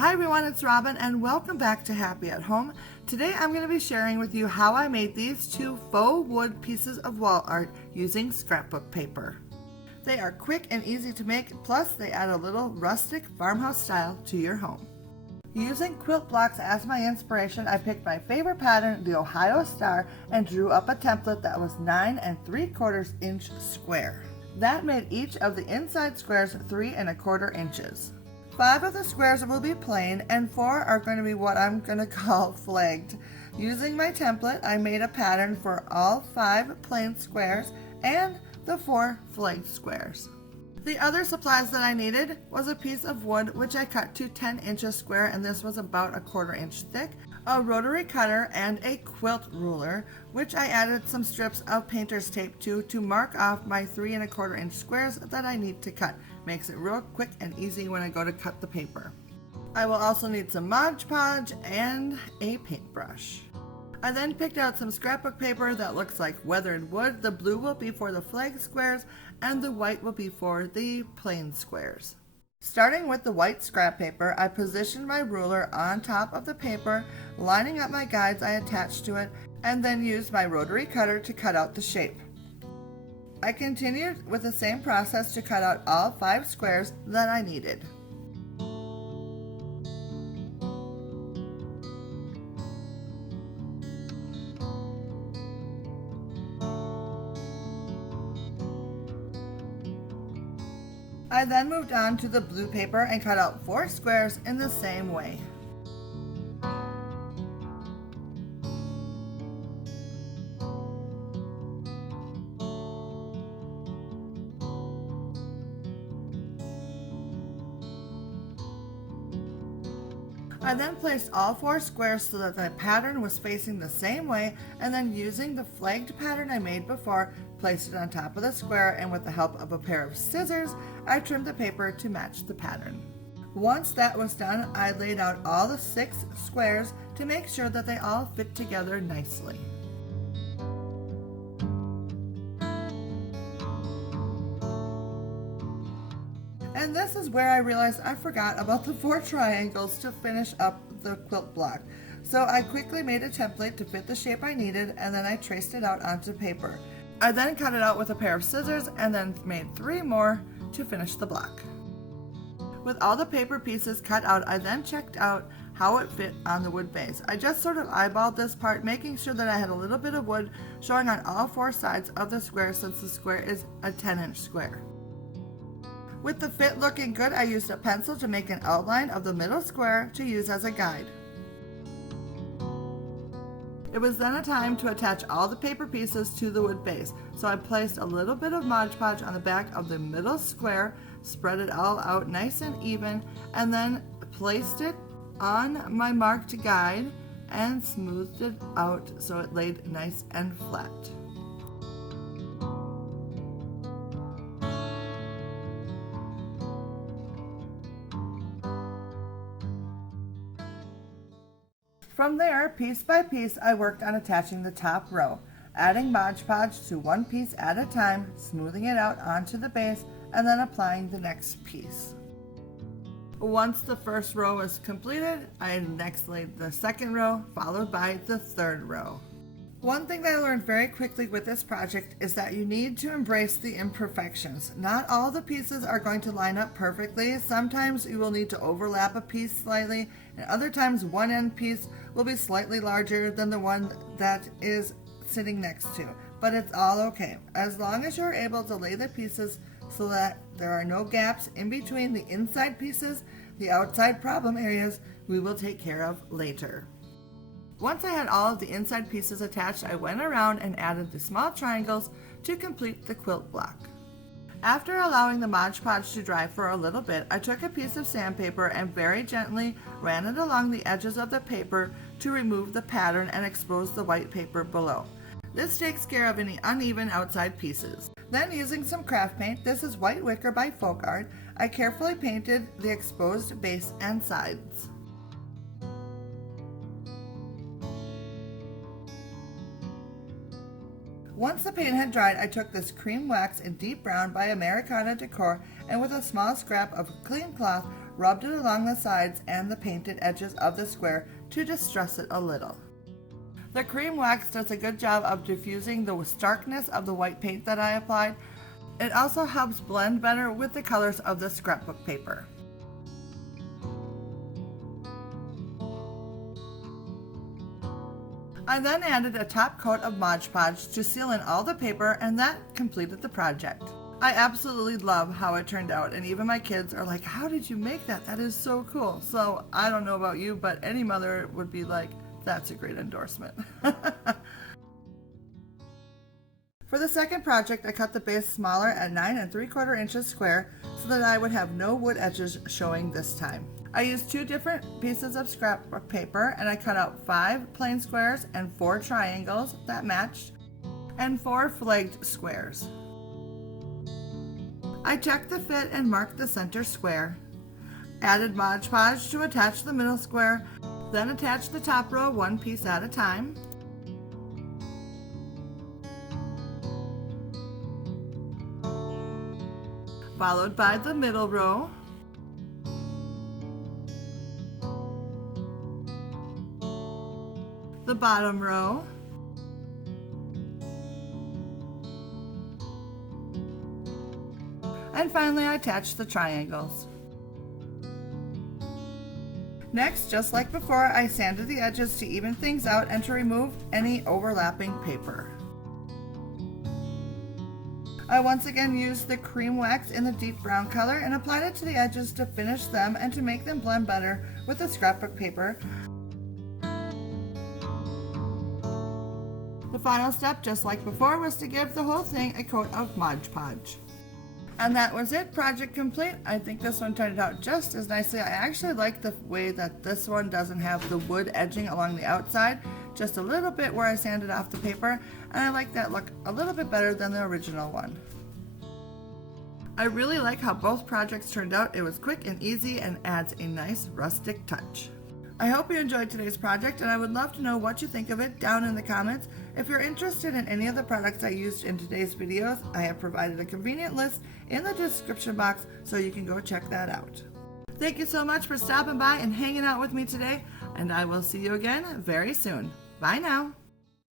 Hi everyone, it's Robin and welcome back to Happy at Home. Today I'm going to be sharing with you how I made these two faux wood pieces of wall art using scrapbook paper. They are quick and easy to make, plus they add a little rustic farmhouse style to your home. Using quilt blocks as my inspiration, I picked my favorite pattern, the Ohio Star, and drew up a template that was 9 3/4 inch square. That made each of the inside squares 3 1/4 inches. 5 of the squares will be plain and 4 are going to be what I'm going to call flagged. Using my template, I made a pattern for all 5 plain squares and the 4 flagged squares. The other supplies that I needed was a piece of wood which I cut to 10 inches square, and this was about 1/4 inch thick, a rotary cutter, and a quilt ruler, which I added some strips of painter's tape to mark off my 3 1/4 inch squares that I need to cut. Makes it real quick and easy when I go to cut the paper. I will also need some Mod Podge and a paintbrush. I then picked out some scrapbook paper that looks like weathered wood. The blue will be for the flagged squares and the white will be for the plain squares. Starting with the white scrap paper, I positioned my ruler on top of the paper, lining up my guides I attached to it, and then used my rotary cutter to cut out the shape. I continued with the same process to cut out all 5 squares that I needed. I then moved on to the blue paper and cut out 4 squares in the same way. I then placed all 4 squares so that the pattern was facing the same way, and then using the flagged pattern I made before, placed it on top of the square, and with the help of a pair of scissors, I trimmed the paper to match the pattern. Once that was done, I laid out all the 6 squares to make sure that they all fit together nicely. And this is where I realized I forgot about the 4 triangles to finish up the quilt block. So I quickly made a template to fit the shape I needed, and then I traced it out onto paper. I then cut it out with a pair of scissors and then made 3 more to finish the block. With all the paper pieces cut out, I then checked out how it fit on the wood base. I just sort of eyeballed this part, making sure that I had a little bit of wood showing on all 4 sides of the square, since the square is a 10-inch square. With the fit looking good, I used a pencil to make an outline of the middle square to use as a guide. It was then a time to attach all the paper pieces to the wood base, so I placed a little bit of Mod Podge on the back of the middle square, spread it all out nice and even, and then placed it on my marked guide and smoothed it out so it laid nice and flat. From there, piece by piece, I worked on attaching the top row, adding Mod Podge to one piece at a time, smoothing it out onto the base, and then applying the next piece. Once the first row was completed, I next laid the second row, followed by the third row. One thing that I learned very quickly with this project is that you need to embrace the imperfections. Not all the pieces are going to line up perfectly. Sometimes you will need to overlap a piece slightly, and other times one end piece will be slightly larger than the one that is sitting next to. But it's all okay. As long as you're able to lay the pieces so that there are no gaps in between the inside pieces, the outside problem areas we will take care of later. Once I had all of the inside pieces attached, I went around and added the small triangles to complete the quilt block. After allowing the Mod Podge to dry for a little bit, I took a piece of sandpaper and very gently ran it along the edges of the paper to remove the pattern and expose the white paper below. This takes care of any uneven outside pieces. Then, using some craft paint, this is white wicker by Folk Art, I carefully painted the exposed base and sides. Once the paint had dried, I took this cream wax in deep brown by Americana Decor, and with a small scrap of clean cloth, rubbed it along the sides and the painted edges of the square to distress it a little. The cream wax does a good job of diffusing the starkness of the white paint that I applied. It also helps blend better with the colors of the scrapbook paper. I then added a top coat of Mod Podge to seal in all the paper, and that completed the project. I absolutely love how it turned out, and even my kids are like, "How did you make that? That is so cool." So I don't know about you, but any mother would be like, "That's a great endorsement." For the second project, I cut the base smaller at 9 3/4 inches square so that I would have no wood edges showing this time. I used 2 different pieces of scrapbook paper, and I cut out 5 plain squares and 4 triangles that matched, and 4 flagged squares. I checked the fit and marked the center square. Added Mod Podge to attach the middle square, then attach the top row 1 piece at a time. Followed by the middle row. The bottom row. And finally I attached the triangles. Next, just like before, I sanded the edges to even things out and to remove any overlapping paper. I once again used the cream wax in the deep brown color and applied it to the edges to finish them and to make them blend better with the scrapbook paper. The final step, just like before, was to give the whole thing a coat of Mod Podge. And that was it, project complete. I think this one turned out just as nicely. I actually like the way that this one doesn't have the wood edging along the outside, just a little bit where I sanded off the paper, and I like that look a little bit better than the original one. I really like how both projects turned out. It was quick and easy and adds a nice rustic touch. I hope you enjoyed today's project, and I would love to know what you think of it down in the comments. If you're interested in any of the products I used in today's videos, I have provided a convenient list in the description box so you can go check that out. Thank you so much for stopping by and hanging out with me today, and I will see you again very soon. Bye now.